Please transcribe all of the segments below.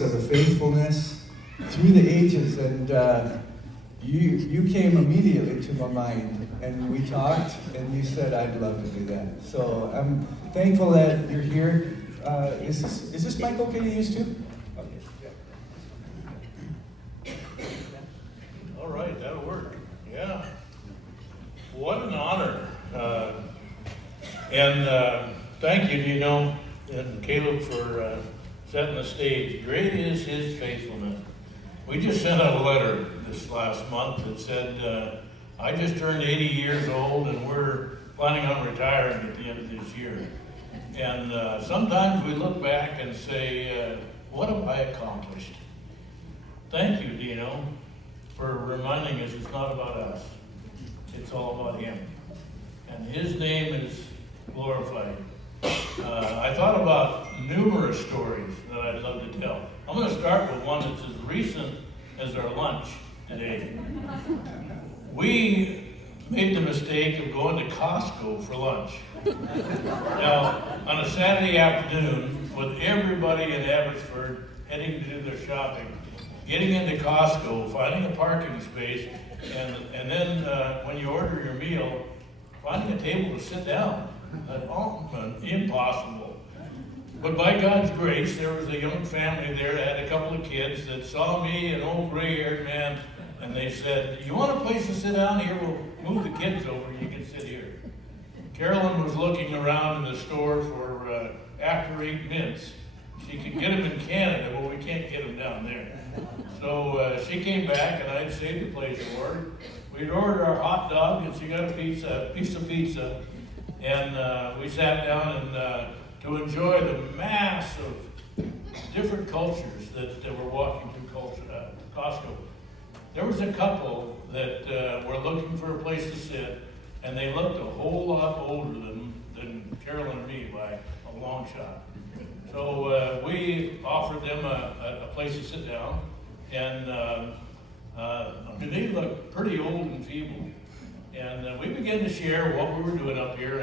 of the faithfulness through the ages, and you came immediately to my mind, and we talked, and you said I'd love to do that. So I'm thankful that you're here. Is this mic okay to use too? Okay. All right, that'll work. Yeah. What an honor. And thank you, Dino and Caleb, for setting the stage. Great is his faithfulness. We just sent out a letter this last month that said, I just turned 80 years old and we're planning on retiring at the end of this year. And sometimes we look back and say, what have I accomplished? Thank you, Dino, for reminding us it's not about us. It's all about him. And his name is glorified. I thought about numerous stories that I'd love to tell. I'm going to start with one that's as recent as our lunch today. We made the mistake of going to Costco for lunch. Now, on a Saturday afternoon, with everybody in Abbotsford heading to do their shopping, getting into Costco, finding a parking space, and then when you order your meal, finding a table to sit down. Impossible. But by God's grace, there was a young family there that had a couple of kids that saw me, an old gray-haired man, and they said, you want a place to sit down here? We'll move the kids over, you can sit here. Carolyn was looking around in the store for after-eight mints. She could get them in Canada, but we can't get them down there. So she came back, and I'd saved the place for her. We'd ordered our hot dog, and she got a piece of pizza. And we sat down and to enjoy the mass of different cultures that were walking through Costco. There was a couple that were looking for a place to sit, and they looked a whole lot older than Carolyn and me by a long shot. So we offered them a place to sit down, and they looked pretty old and feeble. And we began to share what we were doing up here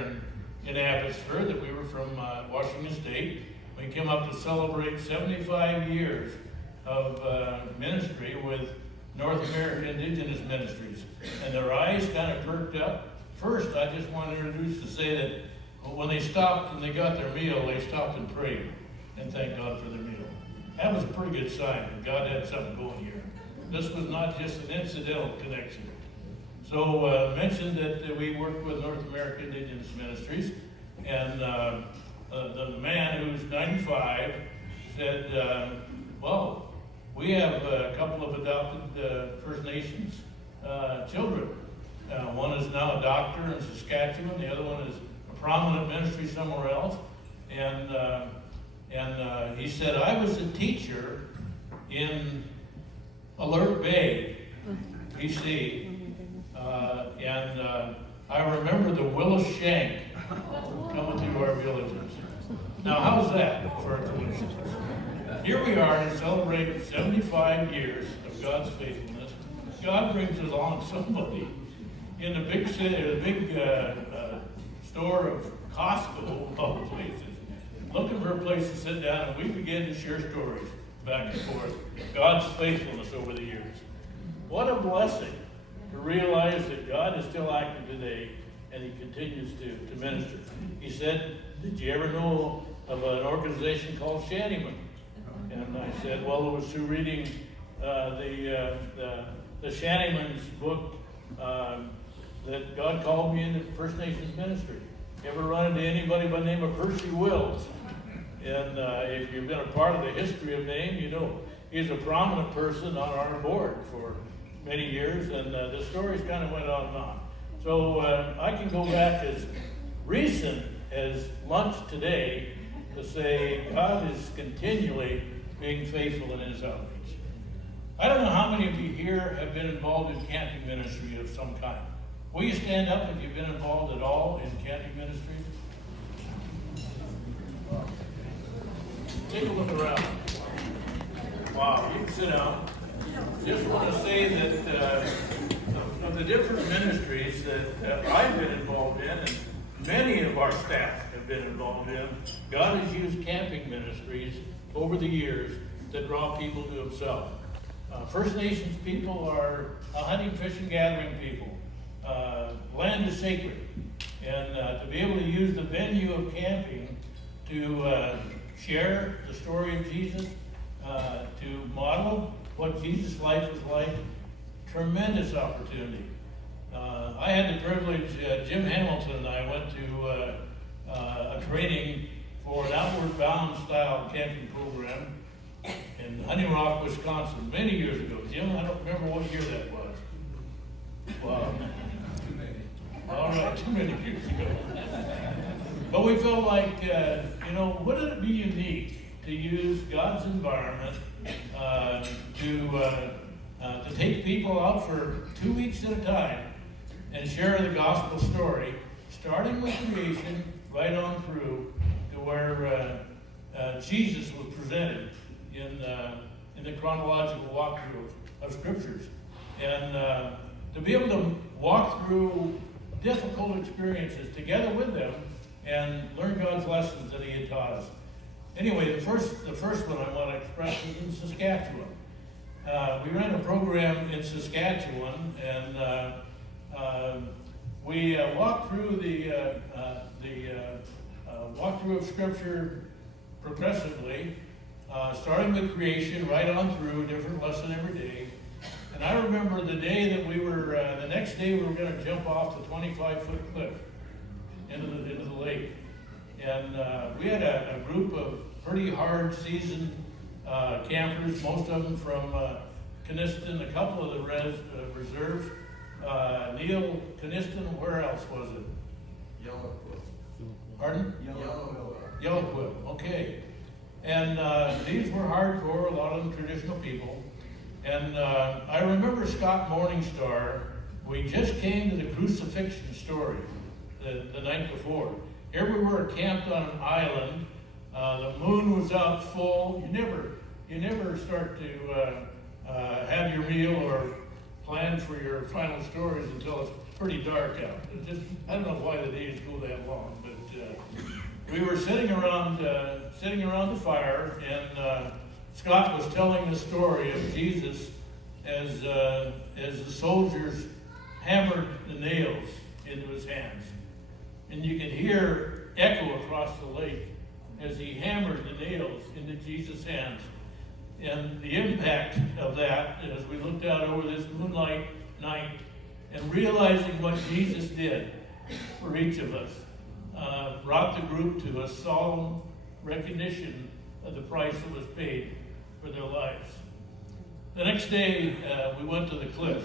in Abbotsford, that we were from Washington State. We came up to celebrate 75 years of ministry with North American Indigenous Ministries. And their eyes kind of perked up. First, I just want to introduce to say that when they stopped and they got their meal, they stopped and prayed and thanked God for their meal. That was a pretty good sign that God had something going here. This was not just an incidental connection. So mentioned that we work with North American Indigenous Ministries, and the man who's 95 said, well, we have a couple of adopted First Nations children. One is now a doctor in Saskatchewan, the other one is a prominent ministry somewhere else. And he said, I was a teacher in Alert Bay, BC. And I remember the Willis Shank coming through our villages. Now, how's that for a coincidence? Here we are to celebrate 75 years of God's faithfulness. God brings along somebody in the big city, the big store of Costco, of all places, looking for a place to sit down, and we begin to share stories back and forth. God's faithfulness over the years. What a blessing to realize that God is still active today, and he continues to minister. He said, did you ever know of an organization called Shantymen? And I said, well, it was through reading the Shantymen's book that God called me into First Nations ministry. Ever run into anybody by the name of Percy Wills? And if you've been a part of the history of NAIM, you know he's a prominent person on our board for many years, and the stories kind of went on and on. So I can go back as recent as lunch today to say God is continually being faithful in his outreach. I don't know how many of you here have been involved in camping ministry of some kind. Will you stand up if you've been involved at all in camping ministry? Take a look around. Wow, you can sit down. Just want to say that of the different ministries that I've been involved in, and many of our staff have been involved in, God has used camping ministries over the years that draw people to himself. First Nations people are a hunting, fishing, gathering people. Land is sacred. And to be able to use the venue of camping to share the story of Jesus, to model what Jesus' life was like, tremendous opportunity. I had the privilege, Jim Hamilton and I went to a training for an outward bound style camping program in Hunting Rock, Wisconsin, many years ago. Jim, I don't remember what year that was. Wow. Too many. All right, too many years ago. But we felt like, wouldn't it be unique to use God's environment to take people out for 2 weeks at a time and share the gospel story, starting with creation right on through to where Jesus was presented in the chronological walkthrough of scriptures. And to be able to walk through difficult experiences together with them and learn God's lessons that He had taught us. Anyway, the first one I want to express is in Saskatchewan. We ran a program in Saskatchewan, and we walked through the walkthrough of Scripture progressively, starting with creation, right on through, a different lesson every day. And I remember the day that the next day we were going to jump off the 25-foot cliff into the lake. And we had a group of pretty hard seasoned campers, most of them from Keniston, a couple of the reserves. Neil, Keniston, where else was it? Yellowfoot. Pardon? Yellowfoot, okay. And these were hardcore, a lot of them traditional people. And I remember Scott Morningstar, we just came to the crucifixion story the night before. Here we were camped on an island. The moon was out full. You never start to have your meal or plan for your final stories until it's pretty dark out. I don't know why the days go that long, but we were sitting around the fire, and Scott was telling the story of Jesus as the soldiers hammered the nails into his hands. And you could hear echo across the lake as he hammered the nails into Jesus' hands. And the impact of that, as we looked out over this moonlight night and realizing what Jesus did for each of us, brought the group to a solemn recognition of the price that was paid for their lives. The next day, we went to the cliff.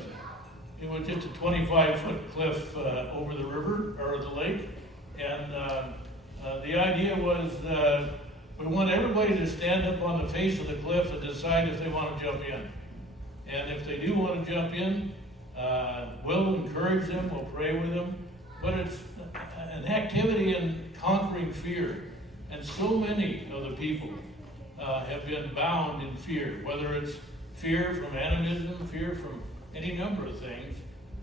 It was just a 25-foot cliff over the river, or the lake. And the idea was we want everybody to stand up on the face of the cliff and decide if they want to jump in. And if they do want to jump in, we'll encourage them, we'll pray with them. But it's an activity in conquering fear. And so many of the people have been bound in fear, whether it's fear from animism, fear from any number of things.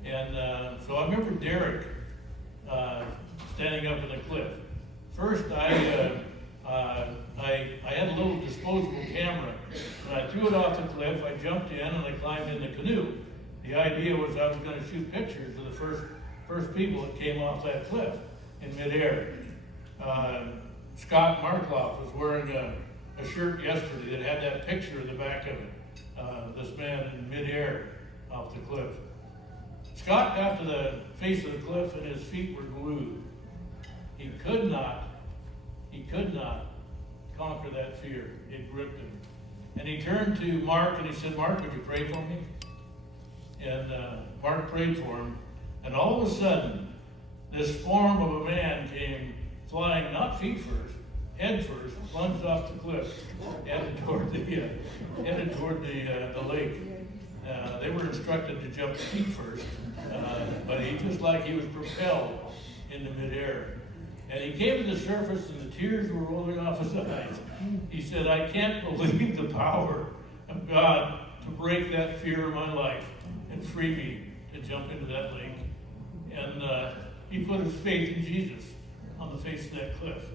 And so I remember Derek standing up on the cliff. First, I had a little disposable camera. When I threw it off the cliff, I jumped in and I climbed in the canoe. The idea was I was going to shoot pictures of the first people that came off that cliff in midair. Scott Markloff was wearing a shirt yesterday that had that picture in the back of it. This man in midair off the cliff. Scott got to the face of the cliff and his feet were glued. He could not conquer that fear. It gripped him. And he turned to Mark and he said, "Mark, would you pray for me?" And Mark prayed for him. And all of a sudden, this form of a man came flying, not feet first, head first, plunged off the cliff, headed toward the lake. They were instructed to jump feet first, but he was propelled into midair. And he came to the surface and the tears were rolling off his eyes. He said, "I can't believe the power of God to break that fear of my life and free me to jump into that lake." And he put his faith in Jesus on the face of that cliff.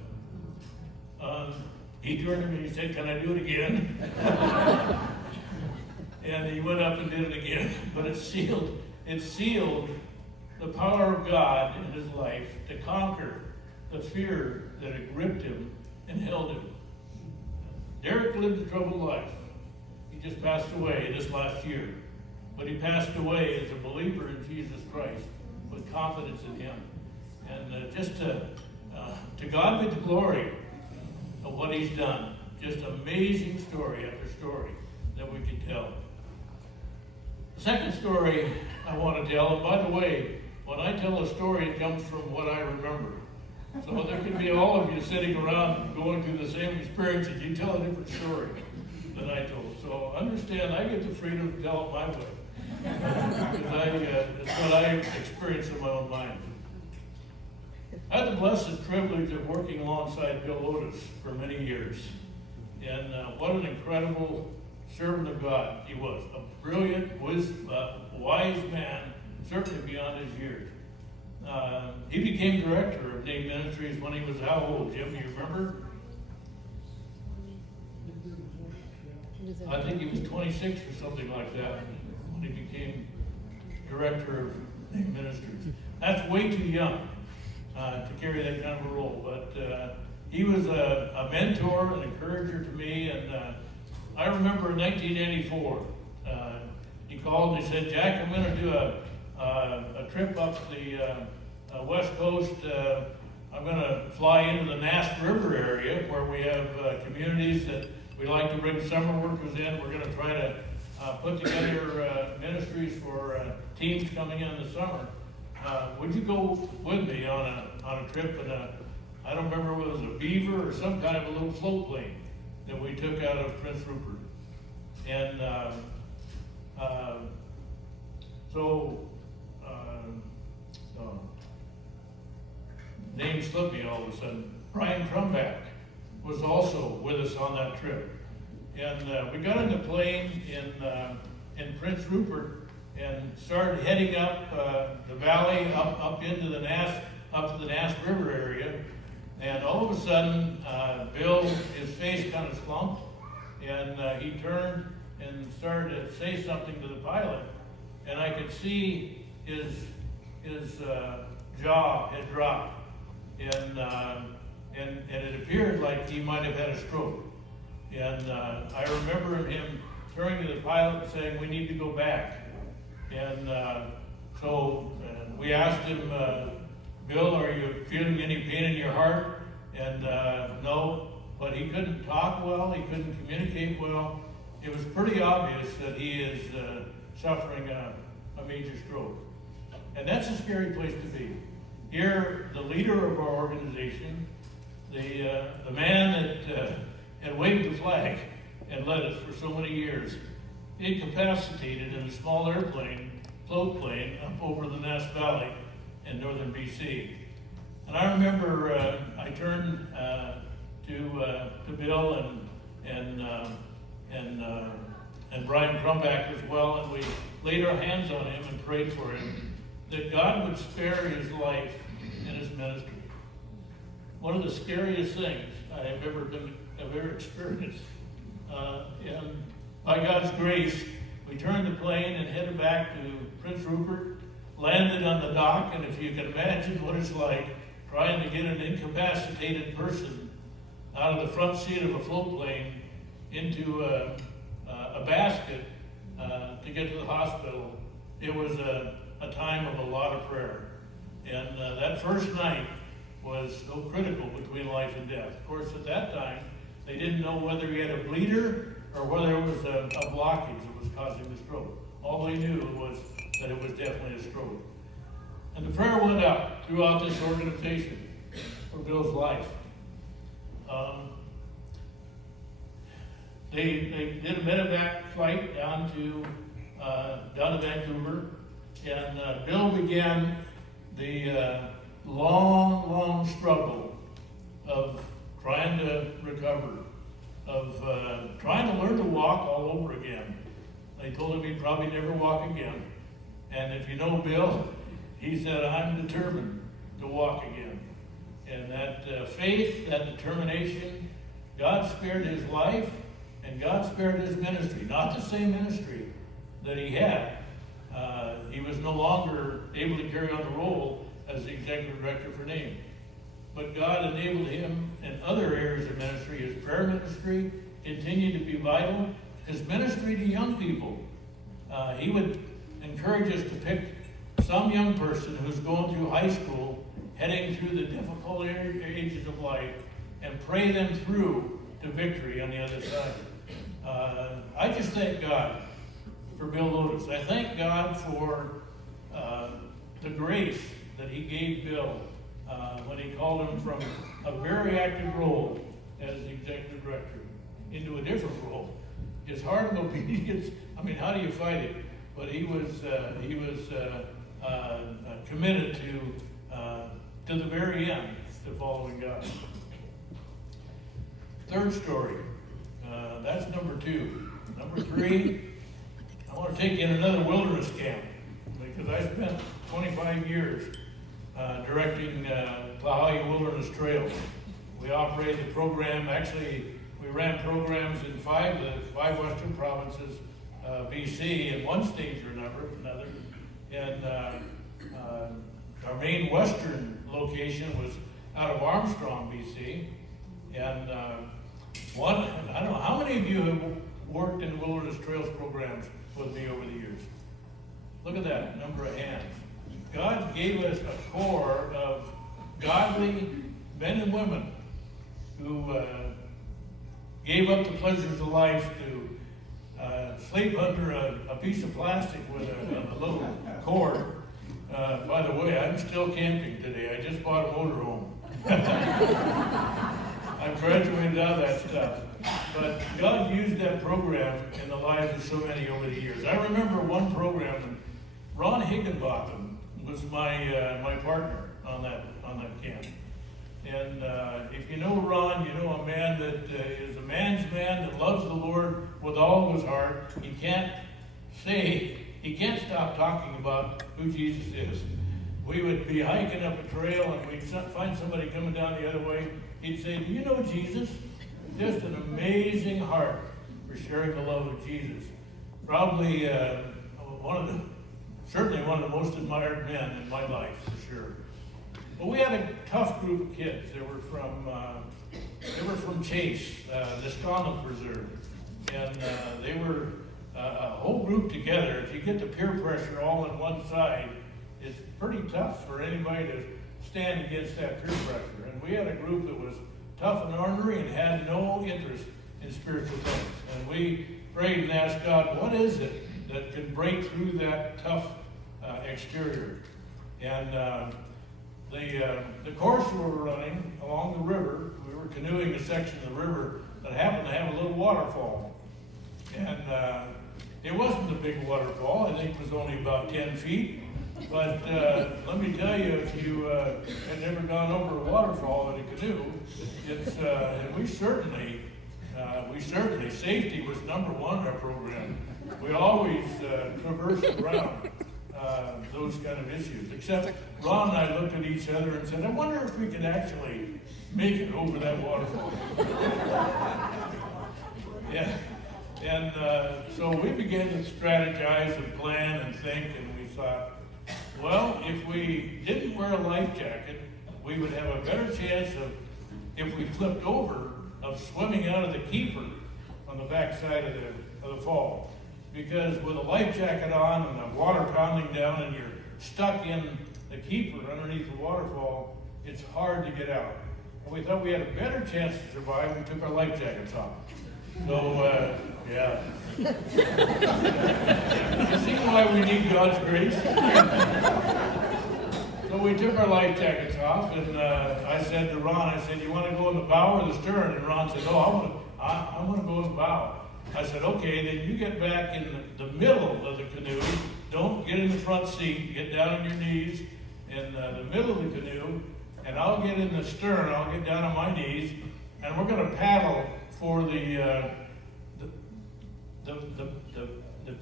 He turned to me and he said, "Can I do it again?" And he went up and did it again. But it sealed the power of God in his life to conquer the fear that had gripped him and held him. Derek lived a troubled life. He just passed away this last year. But he passed away as a believer in Jesus Christ with confidence in him. And just to God be the glory of what he's done. Just amazing story after story that we could tell. The second story I want to tell, and by the way, when I tell a story, it comes from what I remember. So there could be all of you sitting around going through the same experience, and you tell a different story than I told. So understand, I get the freedom to tell it my way. Because it's what I experienced in my own mind. I had the blessed privilege of working alongside Bill Otis for many years. And what an incredible servant of God he was. A brilliant, wise man, certainly beyond his years. He became director of NAIM Ministries when he was how old, Jim? You remember? I think he was 26 or something like that when he became director of NAIM Ministries. That's way too young to carry that kind of a role. But he was a mentor, an encourager to me. And I remember in 1984, he called and he said, "Jack, I'm going to do a trip up the West Coast. I'm going to fly into the Nass River area where we have communities that we like to bring summer workers in. We're going to try to put together ministries for teams coming in the summer. Would you go with me on a trip?" And I don't remember whether it was a Beaver or some kind of a little float plane that we took out of Prince Rupert. And name slipped me all of a sudden. Brian Crumback was also with us on that trip. And we got in the plane in Prince Rupert and started heading up the valley, up into the Nass, up to the Nass River area. And all of a sudden, Bill, his face kind of slumped, and he turned and started to say something to the pilot. And I could see his jaw had dropped, and it appeared like he might have had a stroke. And I remember him turning to the pilot and saying, "We need to go back." And so we asked him, "Bill, are you feeling any pain in your heart?" And no, but he couldn't talk well, he couldn't communicate well. It was pretty obvious that he is suffering a major stroke. And that's a scary place to be. Here, the leader of our organization, the man that had waved the flag and led us for so many years, incapacitated in a small float plane up over the Nass Valley in northern BC. And I remember I turned to Bill and Brian Crumback as well, and we laid our hands on him and prayed for him that God would spare his life in his ministry. One of the scariest things I have ever experienced. And by God's grace, we turned the plane and headed back to Prince Rupert, landed on the dock, and if you can imagine what it's like trying to get an incapacitated person out of the front seat of a float plane into a basket to get to the hospital, it was a time of a lot of prayer. And that first night was so critical between life and death. Of course, at that time, they didn't know whether he had a bleeder or whether it was a blockage that was causing the stroke. All they knew was that it was definitely a stroke. And the prayer went up throughout this organization for Bill's life. They did a medevac flight down to Vancouver, and Bill began the long struggle of trying to recover, of trying to learn to walk all over again. They told him he'd probably never walk again. And if you know Bill, he said, "I'm determined to walk again." And that faith, that determination, God spared his life, and God spared his ministry. Not the same ministry that he had. He was no longer able to carry on the role as the executive director for NAIM. But God enabled him in other areas of ministry. His prayer ministry continued to be vital. His ministry to young people. He would encourage us to pick some young person who's going through high school, heading through the difficult ages of life, and pray them through to victory on the other side. I just thank God for Bill Lotus. I thank God for the grace that he gave Bill when he called him from a very active role as the executive director into a different role. His heart of obedience, I mean, how do you fight it? But he was committed to the very end to following God. Third story, that's number 2. Number 3, I want to take you in another wilderness camp, because I spent 25 years directing Tlahalia Wilderness Trails. We operated the program, actually we ran programs in 5 western provinces, BC, in one stage or another. And our main western location was out of Armstrong, BC. And I don't know, how many of you have worked in wilderness trails programs with me over the years? Look at that number of hands. God gave us a core of godly men and women who gave up the pleasures of life to sleep under a piece of plastic with a little cord. By the way, I'm still camping today. I just bought a motorhome. I've graduated out of that stuff. But God used that program in the lives of so many over the years. I remember one program, and Ron Higginbotham was my partner on that camp. And if you know Ron, you know a man that is a man's man that loves the Lord with all of his heart. He can't stop talking about who Jesus is. We would be hiking up a trail and we'd find somebody coming down the other way. He'd say, "Do you know Jesus?" Just an amazing heart for sharing the love of Jesus. Probably certainly one of the most admired men in my life, for sure. But we had a tough group of kids. They were from Chase, the Stoneham Preserve, and they were a whole group together. If you get the peer pressure all on one side, it's pretty tough for anybody to stand against that peer pressure. And we had a group that was tough and ornery and had no interest in spiritual things. And we prayed and asked God, what is it that can break through that tough exterior? And the course we were running along the river, we were canoeing a section of the river that happened to have a little waterfall. And it wasn't a big waterfall. I think it was only about 10 feet. But let me tell you, if you had never gone over a waterfall in a canoe, and we certainly, safety was number one in our program. We always traversed around those kind of issues. Except Ron and I looked at each other and said, I wonder if we could actually make it over that waterfall. Yeah. And so we began to strategize and plan and think, and we thought, well, if we didn't wear a life jacket, we would have a better chance of, if we flipped over, of swimming out of the keeper on the backside of the fall. Because with a life jacket on and the water pounding down and you're stuck in the keeper underneath the waterfall, it's hard to get out. And we thought we had a better chance to survive when we took our life jackets off. So, yeah. You see why we need God's grace? So we took our life jackets off, and I said to Ron, I said, you want to go in the bow or the stern? And Ron said, no, I want to go in the bow. I said, okay, then you get back in the middle of the canoe. Don't get in the front seat. Get down on your knees in the middle of the canoe, and I'll get in the stern. I'll get down on my knees, and we're going to paddle for the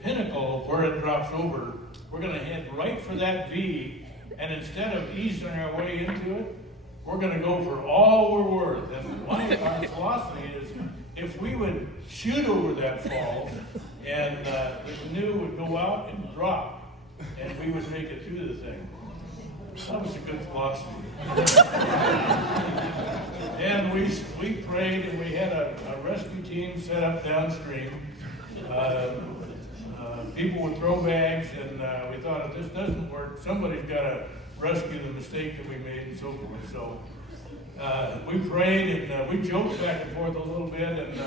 pinnacle of where it drops over. We're going to head right for that V, and instead of easing our way into it, we're going to go for all we're worth. And our philosophy is, if we would shoot over that fall, and the canoe would go out and drop, and we would make it through the thing. That was a good philosophy. And we prayed, and we had a rescue team set up downstream. People would throw bags, and we thought, if this doesn't work, somebody's got to rescue the mistake that we made and so forth. So we prayed, and we joked back and forth a little bit, and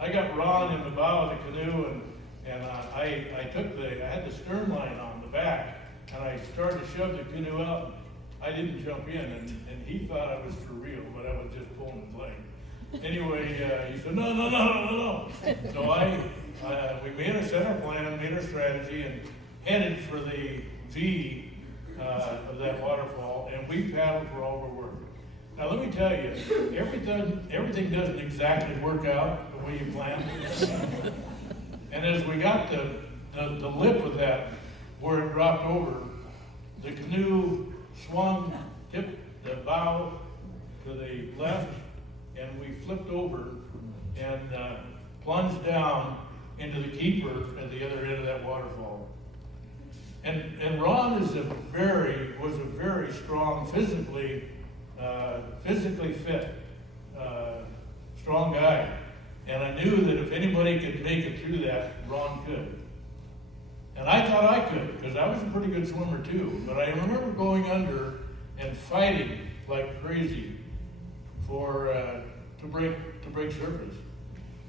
I got Ron in the bow of the canoe, and I had the stern line on the back, and I started to shove the canoe out. I didn't jump in, and he thought I was for real, but I was just pulling his leg. Anyway, he said, no. So we set our plan, made our strategy, and headed for the V of that waterfall, and we paddled for all we're worth. Now let me tell you, everything doesn't exactly work out the way you planned. And as we got the lip of that, where it dropped over, the canoe swung, tipped the bow to the left, and we flipped over and plunged down into the keeper at the other end of that waterfall. And Ron was a very strong, physically fit, strong guy. And I knew that if anybody could make it through that, Ron could. And I thought I could, because I was a pretty good swimmer too. But I remember going under and fighting like crazy to break surface.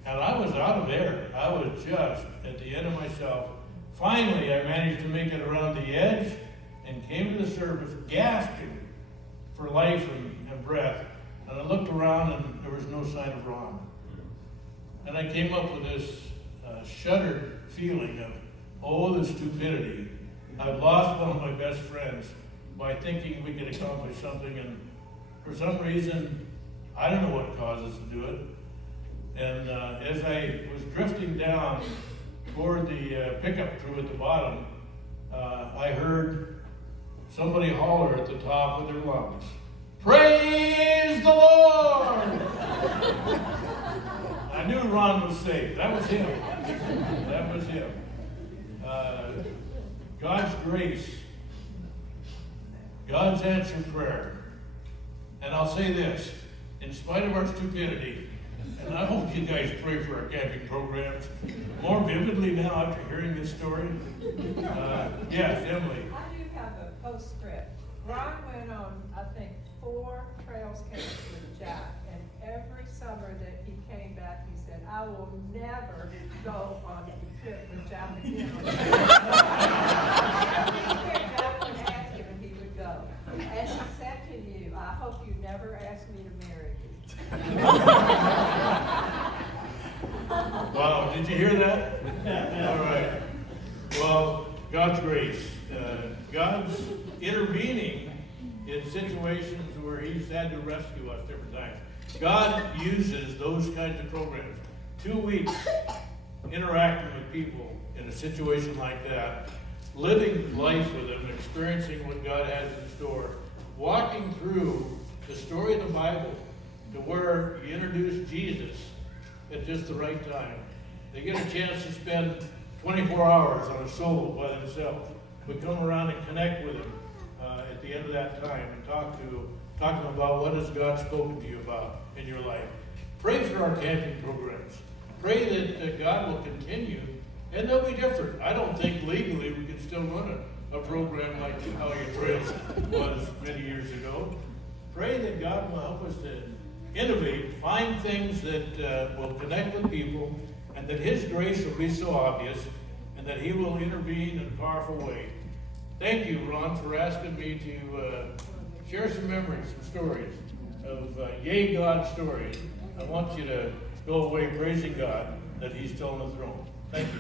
And I was out of air. I was just at the end of myself. Finally, I managed to make it around the edge and came to the surface, gasping for life and breath. And I looked around, and there was no sign of Ron. And I came up with this shuddered feeling of, oh, the stupidity. I've lost one of my best friends by thinking we could accomplish something, and for some reason, I don't know what caused us to do it. And as I was drifting down toward the pickup crew at the bottom, I heard somebody holler at the top of their lungs, "Praise the Lord!" I knew Ron was saved. That was him. That was him. God's grace, God's answered prayer. And I'll say this, in spite of our stupidity, and I hope you guys pray for our camping programs more vividly now after hearing this story. Yes, Emily. I do have a postscript. Ron went on, I think, 4 trails camps with Jack, and every summer that he came back, he said, "I will never go on a trip with Jack again." Every year Jack would ask him and he would go. And he said to you, "I hope you never ask me to marry you." Wow, did you hear that? All right. Well, God's grace. God's intervening in situations where He's had to rescue us different times. God uses those kinds of programs. 2 weeks interacting with people in a situation like that, living life with them, experiencing what God has in store, walking through the story of the Bible to where you introduce Jesus at just the right time. They get a chance to spend 24 hours on a solo by themselves. We come around and connect with them at the end of that time and talk to them about what has God spoken to you about in your life. Pray for our camping programs. Pray that God will continue, and they'll be different. I don't think legally we can still run a program like how your Trails was many years ago. Pray that God will help us to innovate, find things that will connect with people, and that His grace will be so obvious, and that He will intervene in a powerful way. Thank you, Ron, for asking me to share some memories, some stories of Yay God stories. I want you to go away praising God that He's still on the throne. Thank you.